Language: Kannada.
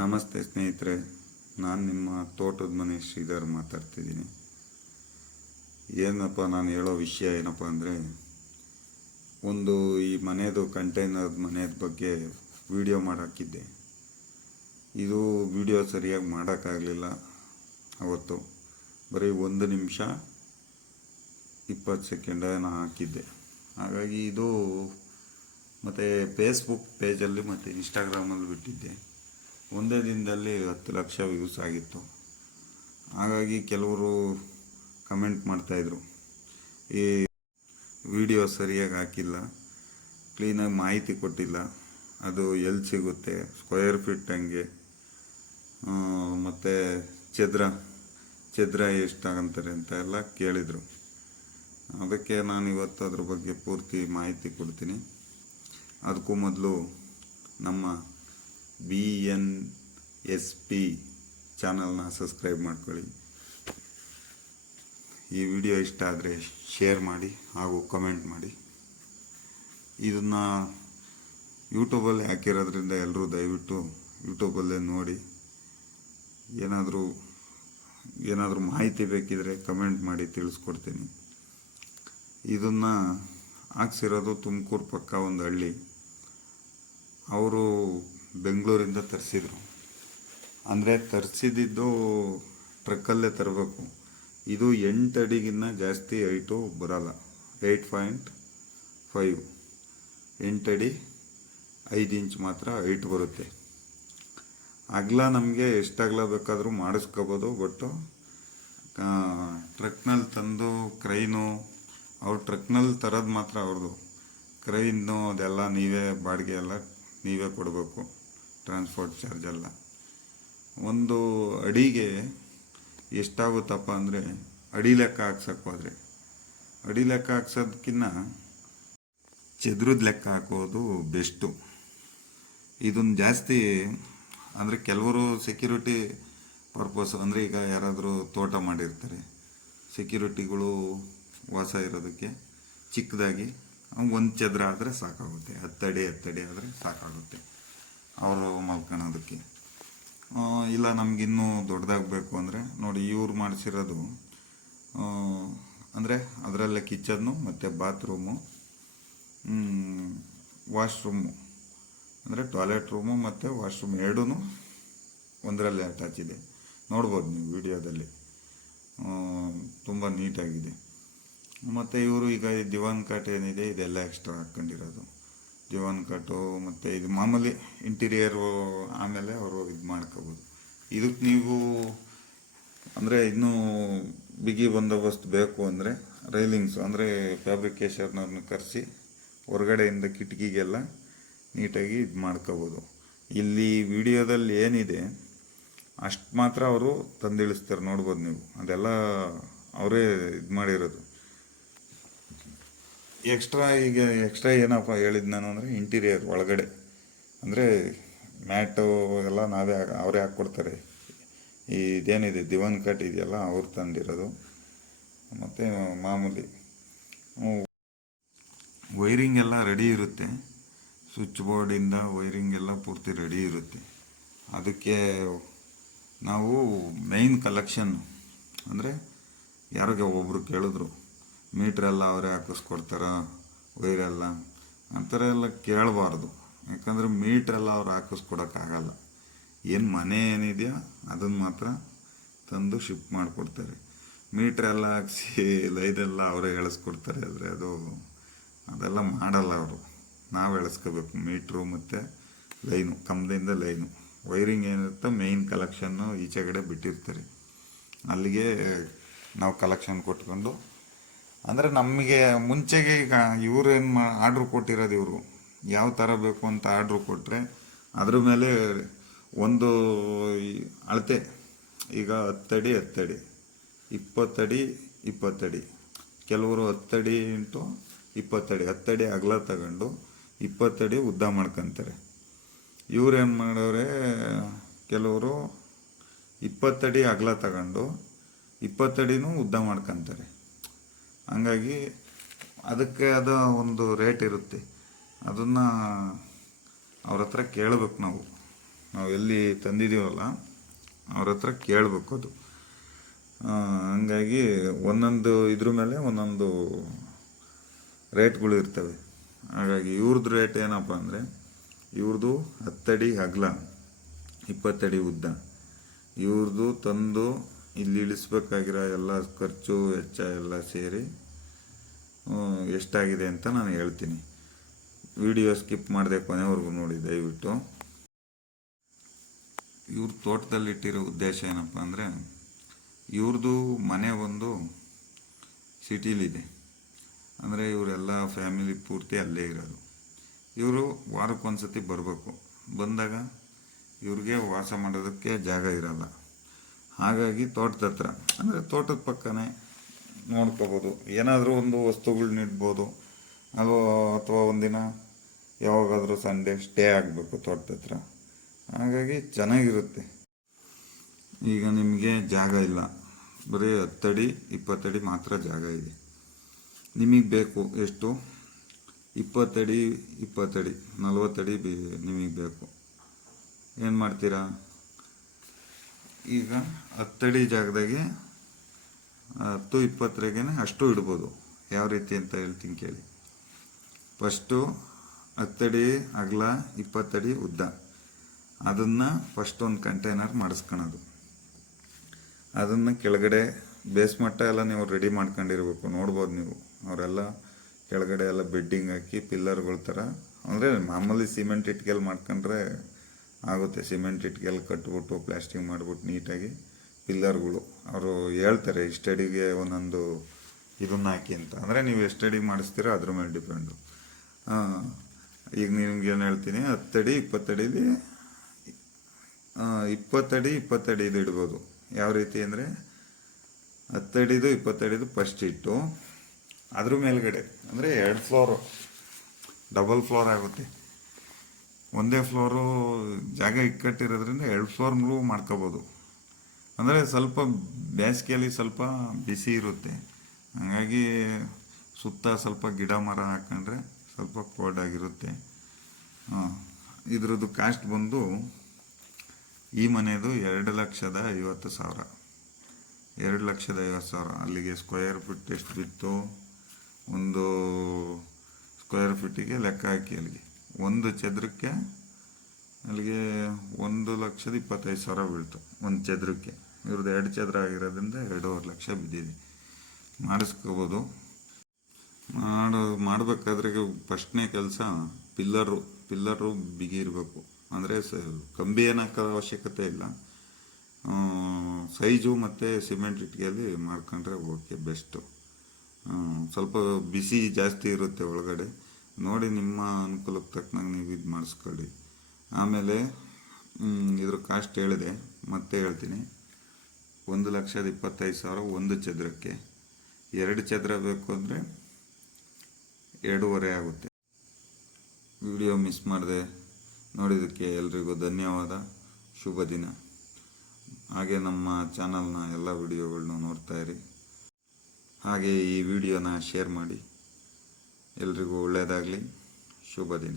ನಮಸ್ತೆ ಸ್ನೇಹಿತರೆ, ನಾನು ನಿಮ್ಮ ತೋಟದ ಮನೆ ಶ್ರೀಧರ್ ಮಾತಾಡ್ತಿದ್ದೀನಿ. ನಾನು ಹೇಳೋ ವಿಷಯ ಏನಪ್ಪ ಅಂದರೆ, ಈ ಮನೆಯದು ಕಂಟೈನರ್ ಮನೆಯದ ಬಗ್ಗೆ ವಿಡಿಯೋ ಮಾಡಾಕಿದ್ದೆ. ಇದು ವಿಡಿಯೋ ಸರಿಯಾಗಿ ಮಾಡೋಕ್ಕಾಗಲಿಲ್ಲ. ಅವತ್ತು ಬರೀ 1 ನಿಮಿಷ 20 ಸೆಕೆಂಡ್ ನಾನು ಹಾಕಿದ್ದೆ. ಹಾಗಾಗಿ ಇದು ಮತ್ತು ಫೇಸ್ಬುಕ್ ಪೇಜಲ್ಲಿ ಮತ್ತು ಇನ್ಸ್ಟಾಗ್ರಾಮಲ್ಲಿ ಬಿಟ್ಟಿದ್ದೆ. ಒಂದೇ ದಿನದಲ್ಲಿ 10 ಲಕ್ಷ ವ್ಯೂಸ್ ಆಗಿತ್ತು. ಹಾಗಾಗಿ ಕೆಲವರು ಕಮೆಂಟ್ ಮಾಡ್ತಾಯಿದ್ರು, ಈ ವಿಡಿಯೋ ಸರಿಯಾಗಿ ಹಾಕಿಲ್ಲ, ಕ್ಲೀನಾಗಿ ಮಾಹಿತಿ ಕೊಟ್ಟಿಲ್ಲ, ಅದು ಎಲ್ಲಿ ಸಿಗುತ್ತೆ, ಸ್ಕ್ವೇರ್ ಫೀಟ್ ಹಂಗೆ, ಮತ್ತು ಚದರ ಎಷ್ಟಾಗಂತಾರೆ ಅಂತ ಎಲ್ಲ ಕೇಳಿದರು. ಅದಕ್ಕೆ ನಾನು ಇವತ್ತು ಅದ್ರ ಬಗ್ಗೆ ಪೂರ್ತಿ ಮಾಹಿತಿ ಕೊಡ್ತೀನಿ. ಅದಕ್ಕೂ ಮೊದಲು ನಮ್ಮ BNSP ಚಾನಲ್ನ ಸಬ್ಸ್ಕ್ರೈಬ್ ಮಾಡ್ಕೊಳ್ಳಿ. ಈ ವಿಡಿಯೋ ಇಷ್ಟ ಆದರೆ ಶೇರ್ ಮಾಡಿ ಹಾಗೂ ಕಮೆಂಟ್ ಮಾಡಿ. ಇದನ್ನು ಯೂಟ್ಯೂಬಲ್ಲಿ ಹಾಕಿರೋದ್ರಿಂದ ಎಲ್ಲರೂ ದಯವಿಟ್ಟು ಯೂಟ್ಯೂಬಲ್ಲೇ ನೋಡಿ. ಏನಾದರೂ ಮಾಹಿತಿ ಬೇಕಿದ್ರೆ ಕಮೆಂಟ್ ಮಾಡಿ ತಿಳಿಸ್ಕೊಡ್ತೀನಿ. ಇದನ್ನು ಹಾಕ್ಸಿರೋದು ತುಮಕೂರು ಪಕ್ಕ ಒಂದು ಹಳ್ಳಿ. ಅವರು ಬೆಂಗಳೂರಿಂದ ತರಿಸಿದ್ರು. ಅಂದರೆ ತರಿಸಿದ್ದು ಟ್ರಕ್ಕಲ್ಲೇ ತರಬೇಕು. ಇದು 8 ಅಡಿಗಿನ್ನ ಜಾಸ್ತಿ ಹೈಟು ಬರಲ್ಲ. 8.5 8 ಅಡಿ 5 ಇಂಚ್ ಮಾತ್ರ ಹೈಟ್ ಬರುತ್ತೆ. ಅಗಲ ನಮಗೆ ಎಷ್ಟು ಅಗಲ ಬೇಕಾದರೂ ಮಾಡಿಸ್ಕೋಬೋದು. ಬಟ್ಟು ಟ್ರಕ್ನಲ್ಲಿ ತಂದು ಕ್ರೈನು ಅವ್ರು ಟ್ರಕ್ನಲ್ಲಿ ತರೋದು ಮಾತ್ರ ಅವ್ರದ್ದು. ಕ್ರೈನು ಅದೆಲ್ಲ ಬಾಡಿಗೆ ಎಲ್ಲ ನೀವೇ ಕೊಡಬೇಕು, ಟ್ರಾನ್ಸ್ಪೋರ್ಟ್ ಚಾರ್ಜ್ ಎಲ್ಲ. ಒಂದು ಅಡಿಗೆ ಎಷ್ಟಾಗುತ್ತಪ್ಪ ಅಂದರೆ, ಅಡಿ ಲೆಕ್ಕ ಹಾಕ್ಸೋಕ್ಕೋದ್ರೆ ಅಡಿ ಲೆಕ್ಕ ಹಾಕ್ಸೋದಕ್ಕಿಂತ ಚದುರದ ಲೆಕ್ಕ ಹಾಕೋದು ಬೆಸ್ಟು. ಇದನ್ನು ಜಾಸ್ತಿ ಅಂದರೆ ಕೆಲವರು ಸೆಕ್ಯೂರಿಟಿ ಪರ್ಪಸ್, ಅಂದರೆ ಈಗ ಯಾರಾದರೂ ತೋಟ ಮಾಡಿರ್ತಾರೆ, ಸೆಕ್ಯೂರಿಟಿಗಳು ವಾಸ ಇರೋದಕ್ಕೆ ಚಿಕ್ಕದಾಗಿ 1 ಚದರ ಆದರೆ ಸಾಕಾಗುತ್ತೆ. 10 ಅಡಿ ಆದರೆ ಸಾಕಾಗುತ್ತೆ ಅವರು ಮಲ್ಕೊಳ್ಳೋದಕ್ಕೆ. ಇಲ್ಲ ನಮಗಿನ್ನೂ ದೊಡ್ಡದಾಗಬೇಕು ಅಂದರೆ ನೋಡಿ, ಇವ್ರು ಮಾಡಿಸಿರೋದು ಅಂದರೆ ಅದರಲ್ಲೇ ಕಿಚನ್ನು ಮತ್ತು ಬಾತ್ರೂಮು, ವಾಶ್ರೂಮು ಅಂದರೆ ಟಾಯ್ಲೆಟ್ ರೂಮು ಮತ್ತು ವಾಶ್ರೂಮ್ ಎರಡೂ ಒಂದರಲ್ಲೇ ಅಟ್ಯಾಚ್ ಇದೆ. ನೋಡ್ಬೋದು ನೀವು ವಿಡಿಯೋದಲ್ಲಿ, ತುಂಬ ನೀಟಾಗಿದೆ. ಮತ್ತು ಇವರು ಈಗ ದಿವಾನ್ ಕಾಟ್ ಏನಿದೆ ಇದೆಲ್ಲ ಎಕ್ಸ್ಟ್ರಾ ಹಾಕ್ಕೊಂಡಿರೋದು. ದಿವಾನ್ ಕಾಟು ಮತ್ತು ಇದು ಮಾಮೂಲಿ ಇಂಟೀರಿಯರು ಆಮೇಲೆ ಅವರು ಇದು ಮಾಡ್ಕೋಬೋದು. ಇದಕ್ಕೆ ನೀವು ಅಂದರೆ ಇನ್ನೂ ಬಿಗಿ ಬಂದೋಬಸ್ತ್ ಬೇಕು ಅಂದರೆ ರೈಲಿಂಗ್ಸು ಅಂದರೆ ಫ್ಯಾಬ್ರಿಕೇಷನ್ನವ್ರನ್ನ ಕರೆಸಿ ಹೊರಗಡೆಯಿಂದ ಕಿಟಕಿಗೆಲ್ಲ ನೀಟಾಗಿ ಇದು ಮಾಡ್ಕೋಬೋದು. ಇಲ್ಲಿ ವಿಡಿಯೋದಲ್ಲಿ ಏನಿದೆ ಅಷ್ಟು ಮಾತ್ರ ಅವರು ತಂದಿಳಿಸ್ತಾರೆ, ನೋಡ್ಬೋದು ನೀವು. ಅದೆಲ್ಲ ಅವರೇ ಇದು ಮಾಡಿರೋದು. ಎಕ್ಸ್ಟ್ರಾ ಏನಪ್ಪ ಹೇಳಿದ್ದು ನಾನು ಅಂದರೆ, ಇಂಟೀರಿಯರ್ ಒಳಗಡೆ ಅಂದರೆ ಮ್ಯಾಟು ಎಲ್ಲ ಅವರೇ ಹಾಕ್ಕೊಡ್ತಾರೆ. ಇದೇನಿದೆ ದಿವಾನ್ ಕಟ್ ಇದೆಯಲ್ಲ ಅವ್ರು ತಂದಿರೋದು. ಮತ್ತು ಮಾಮೂಲಿ ವೈರಿಂಗ್ ಎಲ್ಲ ರೆಡಿ ಇರುತ್ತೆ. ಸ್ವಿಚ್ ಬೋರ್ಡಿಂದ ವೈರಿಂಗ್ ಎಲ್ಲ ಪೂರ್ತಿ ರೆಡಿ ಇರುತ್ತೆ. ಅದಕ್ಕೆ ನಾವು ಮೈನ್ ಕಲೆಕ್ಷನ್ ಅಂದರೆ ಯಾರಿಗೆ ಒಬ್ಬರು ಕೇಳಿದ್ರು, ಮೀಟ್ರೆಲ್ಲ ಅವರೇ ಹಾಕಿಸ್ಕೊಡ್ತಾರ ವೈರೆಲ್ಲ ಆ ಥರ ಎಲ್ಲ ಕೇಳಬಾರ್ದು. ಯಾಕಂದರೆ ಮೀಟ್ರೆಲ್ಲ ಅವ್ರು ಹಾಕಿಸ್ಕೊಡೋಕ್ಕಾಗಲ್ಲ. ಏನು ಮನೆ ಏನಿದೆಯೋ ಅದನ್ನು ಮಾತ್ರ ತಂದು ಶಿಫ್ಟ್ ಮಾಡಿಕೊಡ್ತಾರೆ. ಮೀಟ್ರೆಲ್ಲ ಹಾಕ್ಸಿ ಲೈನೆಲ್ಲ ಅವರೇ ಎಳಿಸ್ಕೊಡ್ತಾರೆ ಆದರೆ ಅದೆಲ್ಲ ಮಾಡಲ್ಲ ಅವರು. ನಾವು ಎಳಿಸ್ಕೋಬೇಕು ಮೀಟ್ರು ಮತ್ತು ಲೈನು, ಕಂಬದಿಂದ ಲೈನು. ವೈರಿಂಗ್ ಏನಿರುತ್ತೆ ಮೇಯ್ನ್ ಕಲೆಕ್ಷನ್ನು ಈಚೆ ಕಡೆ ಬಿಟ್ಟಿರ್ತಾರೆ, ಅಲ್ಲಿಗೆ ನಾವು ಕಲೆಕ್ಷನ್ ಕೊಟ್ಕೊಂಡು. ಅಂದರೆ ನಮಗೆ ಮುಂಚೆಗೆ ಈಗ ಇವ್ರೇನು ಆರ್ಡ್ರ್ ಕೊಟ್ಟಿರೋದು, ಇವರು ಯಾವ ಥರ ಬೇಕು ಅಂತ ಆರ್ಡ್ರ್ ಕೊಟ್ಟರೆ ಅದ್ರ ಮೇಲೆ ಒಂದು ಅಳತೆ. ಈಗ 10 ಅಡಿ 10 ಅಡಿ 20 ಅಡಿ 20 ಅಡಿ, ಕೆಲವರು 10 ಅಡಿ ಇಂಟು 20 ಅಡಿ 10 ಅಡಿ ಅಗಲ ತಗೊಂಡು 20 ಅಡಿ ಉದ್ದ ಮಾಡ್ಕೊತಾರೆ. ಇವ್ರೇನು ಮಾಡೋರೆ, ಕೆಲವರು 20 ಅಡಿ ಅಗಲ ತಗೊಂಡು 20 ಅಡಿನೂ ಉದ್ದ ಮಾಡ್ಕೊತಾರೆ. ಹಂಗಾಗಿ ಅದಕ್ಕೆ ಒಂದು ರೇಟ್ ಇರುತ್ತೆ. ಅದನ್ನು ಅವ್ರ ಹತ್ರ ಕೇಳಬೇಕು ನಾವು. ನಾವು ಎಲ್ಲಿ ತಂದಿದ್ದೀವಲ್ಲ ಅವ್ರ ಹತ್ರ ಕೇಳಬೇಕು ಅದು. ಹಂಗಾಗಿ ಒಂದೊಂದು ಇದ್ರ ಮೇಲೆ ಒಂದೊಂದು ರೇಟ್ಗಳು ಇರ್ತವೆ. ಹಾಗಾಗಿ ಇವ್ರದ್ದು ರೇಟ್ ಏನಪ್ಪ ಅಂದರೆ, ಇವ್ರದ್ದು 10 ಅಡಿ ಅಗಲ, 20 ಅಡಿ ಉದ್ದ. ಇವ್ರದ್ದು ತಂದು ಇಲ್ಲಿ ಇಳಿಸ್ಬೇಕಾಗಿರೋ ಎಲ್ಲ ಖರ್ಚು ವೆಚ್ಚ ಎಲ್ಲ ಸೇರಿ ಎಷ್ಟಾಗಿದೆ ಅಂತ ನಾನು ಹೇಳ್ತೀನಿ. ವಿಡಿಯೋ ಸ್ಕಿಪ್ ಮಾಡದೆ ಕೊನೆವರೆಗೂ ನೋಡಿ ದಯವಿಟ್ಟು. ಇವ್ರ ತೋಟದಲ್ಲಿಟ್ಟಿರೋ ಉದ್ದೇಶ ಏನಪ್ಪ ಅಂದರೆ, ಇವ್ರದ್ದು ಮನೆ ಒಂದು ಸಿಟಿಲಿದೆ. ಅಂದರೆ ಇವರೆಲ್ಲ ಫ್ಯಾಮಿಲಿ ಪೂರ್ತಿ ಅಲ್ಲೇ ಇರೋದು. ಇವರು ವಾರಕ್ಕೊಂದ್ಸತಿ ಬರಬೇಕು. ಬಂದಾಗ ಇವ್ರಿಗೆ ವಾಸ ಮಾಡೋದಕ್ಕೆ ಜಾಗ ಇರಲ್ಲ. ಹಾಗಾಗಿ ತೋಟದ ಹತ್ರ, ಅಂದರೆ ತೋಟದ ಪಕ್ಕನೇ ನೋಡ್ಕೋಬೋದು. ಏನಾದರೂ ಒಂದು ವಸ್ತುಗಳನ್ನಿಡ್ಬೋದು. ಅದು ಅಥವಾ ಒಂದಿನ ಯಾವಾಗಾದರೂ ಸಂಡೇ ಸ್ಟೇ ಆಗಬೇಕು ತೋಟದ ಹತ್ರ. ಹಾಗಾಗಿ ಚೆನ್ನಾಗಿರುತ್ತೆ. ಈಗ ನಿಮಗೆ ಜಾಗ ಇಲ್ಲ, ಬರೀ 10 ಅಡಿ 20 ಅಡಿ ಮಾತ್ರ ಜಾಗ ಇದೆ. ನಿಮಗೆ ಬೇಕು ಎಷ್ಟು? 20 ಅಡಿ 20 ಅಡಿ 40 ಅಡಿ ನಿಮಗೆ ಬೇಕು. ಏನು ಮಾಡ್ತೀರಾ? ಈಗ 10 ಅಡಿ ಜಾಗದಾಗೆ 10-20 ಅಷ್ಟು ಇಡ್ಬೋದು. ಯಾವ ರೀತಿ ಅಂತ ಹೇಳ್ತೀನಿ ಕೇಳಿ. ಫಸ್ಟು 10 ಅಡಿ ಅಗಲ 20 ಅಡಿ ಉದ್ದ, ಅದನ್ನು ಫಸ್ಟ್ ಒಂದು ಕಂಟೈನರ್ ಮಾಡಿಸ್ಕೊಳೋದು. ಅದನ್ನು ಕೆಳಗಡೆ ಬೇಸ್ಮಟ್ಟ ಎಲ್ಲ ನೀವು ರೆಡಿ ಮಾಡ್ಕೊಂಡಿರ್ಬೇಕು. ನೋಡ್ಬೋದು ನೀವು, ಅವರೆಲ್ಲ ಕೆಳಗಡೆ ಎಲ್ಲ ಬೆಡ್ಡಿಂಗ್ ಹಾಕಿ ಪಿಲ್ಲರ್ಗಳ ಥರ, ಅಂದರೆ ಮಾಮೂಲಿ ಸಿಮೆಂಟ್ ಇಟ್ಕೆಲ್ಲಿ ಮಾಡ್ಕೊಂಡ್ರೆ ಆಗುತ್ತೆ. ಸಿಮೆಂಟ್ ಇಟ್ಕೆಲ್ಲಿ ಕಟ್ಬಿಟ್ಟು ಪ್ಲಾಸ್ಟಿಂಗ್ ಮಾಡಿಬಿಟ್ಟು ನೀಟಾಗಿ ಪಿಲ್ಲರ್ಗಳು ಅವರು ಹೇಳ್ತಾರೆ ಇಷ್ಟಡಿಗೆ ಒಂದೊಂದು ಇದನ್ನ ಹಾಕಿ ಅಂತ. ಅಂದರೆ ನೀವು ಎಷ್ಟಡಿ ಮಾಡಿಸ್ತೀರೋ ಅದ್ರ ಮೇಲೆ ಡಿಪೆಂಡು. ಈಗ ನಿಮ್ಗೆ ಏನು ಹೇಳ್ತೀನಿ, 10 ಅಡಿ 20 ಅಡಿಲಿ 20 ಅಡಿ 20 ಅಡಿ ಇದು ಇಡ್ಬೋದು. ಯಾವ ರೀತಿ ಅಂದರೆ 10 ಅಡಿದು 20 ಅಡಿದು ಫಸ್ಟ್ ಇಟ್ಟು ಅದ್ರ ಮೇಲ್ಗಡೆ, ಅಂದರೆ 2 ಫ್ಲೋರು ಡಬಲ್ ಫ್ಲೋರ್ ಆಗುತ್ತೆ. ಒಂದೇ ಫ್ಲೋರು ಜಾಗ ಇಕ್ಕಟ್ಟಿರೋದ್ರಿಂದ 2 ಫ್ಲೋರ್ಗಳು ಮಾಡ್ಕೋಬೋದು. ಅಂದರೆ ಸ್ವಲ್ಪ ಬೇಸಿಗೆಯಲ್ಲಿ ಸ್ವಲ್ಪ ಬಿಸಿ ಇರುತ್ತೆ. ಹಾಗಾಗಿ ಸುತ್ತ ಸ್ವಲ್ಪ ಗಿಡ ಮರ ಹಾಕೊಂಡ್ರೆ ಸ್ವಲ್ಪ ಕೋಲ್ಡ್ ಆಗಿರುತ್ತೆ. ಇದ್ರದ್ದು ಕಾಸ್ಟ್ ಬಂದು, ಈ ಮನೆಯದು 2,50,000. 2,50,000. ಅಲ್ಲಿಗೆ ಸ್ಕ್ವೇರ್ ಫೀಟ್ ಎಷ್ಟು ಬಿತ್ತು, ಒಂದು ಸ್ಕ್ವೇರ್ ಫೀಟಿಗೆ ಲೆಕ್ಕ ಹಾಕಿ ಅಲ್ಲಿಗೆ ಒಂದು ಚದರಕ್ಕೆ ಅಲ್ಲಿಗೆ 1,25,000 ಬೀಳ್ತು ಒಂದು ಚದರಕ್ಕೆ. ಇವ್ರದ್ದು 2 ಚದರ ಆಗಿರೋದ್ರಿಂದ 2.5 ಲಕ್ಷ ಬಿದ್ದಿದೆ. ಮಾಡಿಸ್ಕೋಬೋದು. ಮಾಡಬೇಕಾದ್ರೆ ಫಸ್ಟ್ನೇ ಕೆಲಸ ಪಿಲ್ಲರು ಬಿಗಿ ಇರಬೇಕು. ಅಂದರೆ ಕಂಬಿ ಏನಕ್ಕೆ ಅವಶ್ಯಕತೆ ಇಲ್ಲ, ಸೈಜು ಮತ್ತು ಸಿಮೆಂಟ್ ಇಟ್ಕೆಯಲ್ಲಿ ಮಾಡ್ಕೊಂಡ್ರೆ ಓಕೆ ಬೆಸ್ಟು. ಸ್ವಲ್ಪ ಬಿಸಿ ಜಾಸ್ತಿ ಇರುತ್ತೆ ಒಳಗಡೆ, ನೋಡಿ ನಿಮ್ಮ ಅನುಕೂಲಕ್ಕೆ ತಕ್ಕನಾಗ ನೀವು ಇದು ಮಾಡಿಸ್ಕೊಳ್ಳಿ. ಆಮೇಲೆ ಇದ್ರ ಕಾಸ್ಟ್ ಹೇಳಿದೆ, ಮತ್ತೆ ಹೇಳ್ತೀನಿ. 1,25,000 ಒಂದು ಚದರಕ್ಕೆ. 2 ಚದರ ಬೇಕು ಅಂದರೆ 2.5 ಆಗುತ್ತೆ. ವಿಡಿಯೋ ಮಿಸ್ ಮಾಡಿದೆ ನೋಡಿದ್ದಕ್ಕೆ ಎಲ್ರಿಗೂ ಧನ್ಯವಾದ. ಶುಭ ದಿನ. ಹಾಗೆ ನಮ್ಮ ಚಾನಲ್ನ ಎಲ್ಲ ವಿಡಿಯೋಗಳನ್ನೂ ನೋಡ್ತಾ ಇರಿ. ಹಾಗೆ ಈ ವಿಡಿಯೋನ ಶೇರ್ ಮಾಡಿ. ಎಲ್ರಿಗೂ ಒಳ್ಳೆಯದಾಗಲಿ. ಶುಭ ದಿನ.